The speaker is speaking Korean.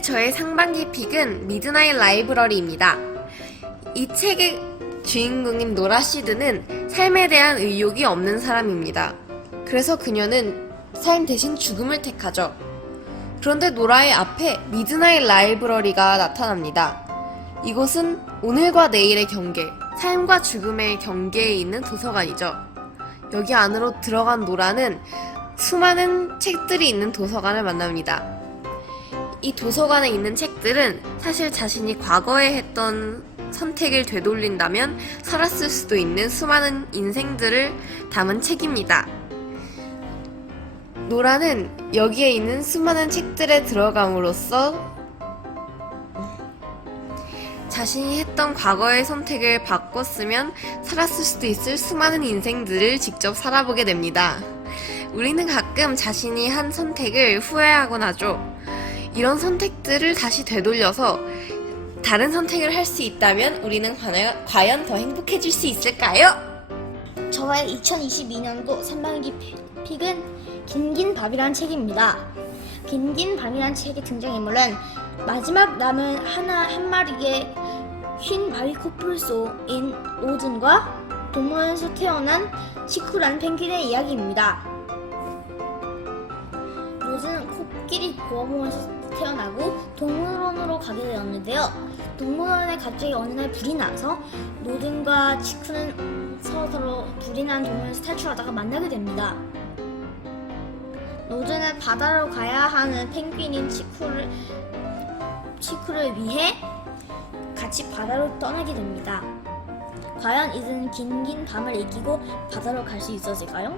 저의 상반기 픽은 미드나잇 라이브러리입니다. 이 책의 주인공인 노라 시드는 삶에 대한 의욕이 없는 사람입니다. 그래서 그녀는 삶 대신 죽음을 택하죠. 그런데 노라의 앞에 미드나잇 라이브러리가 나타납니다. 이곳은 오늘과 내일의 경계, 삶과 죽음의 경계에 있는 도서관이죠. 여기 안으로 들어간 노라는 수많은 책들이 있는 도서관을 만납니다. 이 도서관에 있는 책들은 사실 자신이 과거에 했던 선택을 되돌린다면 살았을 수도 있는 수많은 인생들을 담은 책입니다. 노라는 여기에 있는 수많은 책들에 들어감으로써 자신이 했던 과거의 선택을 바꿨으면 살았을 수도 있을 수많은 인생들을 직접 살아보게 됩니다. 우리는 가끔 자신이 한 선택을 후회하곤 하죠. 이런 선택들을 다시 되돌려서 다른 선택을 할 수 있다면 우리는 과연, 과연 더 행복해질 수 있을까요? 저의 2022년도 3반기 픽은 긴긴 밤이란 책입니다. 긴긴 밤이란 책의 등장인물은 마지막 남은 하나 한 마리의 흰 바위 코뿔소인 로즌과 동물원에서 태어난 시쿠라는 펭귄의 이야기입니다. 로즈는 코끼리 보호원에서 태어나고 동물원으로 가게 되었는데요. 동물원에 갑자기 어느 날 불이 나서 로든과 치쿠는 서로 불이 난 동물원에서 탈출하다가 만나게 됩니다. 로즈는 바다로 가야 하는 펭귄인 치쿠를 치쿠를 위해 같이 바다로 떠나게 됩니다. 과연 이들은 긴긴 밤을 이기고 바다로 갈 수 있었을까요?